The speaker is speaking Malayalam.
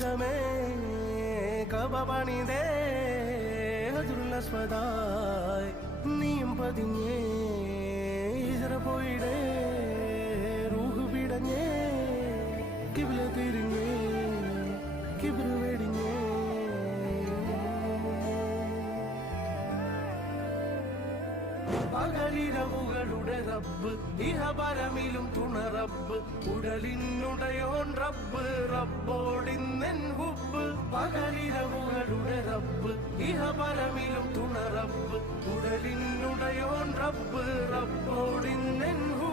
ഉലകമേ കബപണിതേ ഹജറുല്ലസ്വദായ് നീയും പതിഞ്ഞേ ഹിജ്റ പോയിടേ റൂഹ് പിടഞ്ഞേ കിബ്ല തിരിഞ്ഞേ കിബ്റ് വെടിഞ്ഞേ പകലിരവുകളുടെ റബ്ബ് ഇഹപരമിലും തുണ റബ്ബ് ഉടലിനുടയോൻ റബ്ബ് റബ്ബോടിന്നെൻ ഹുബ്ബ് പകലിരവുകളുടെ റബ്ബ് ഇഹപരമിലും തുണ റബ്ബ് ഉടലിനുടയോൻ റബ്ബ് റബ്ബോടിന്നെൻ ഹുബ്ബ്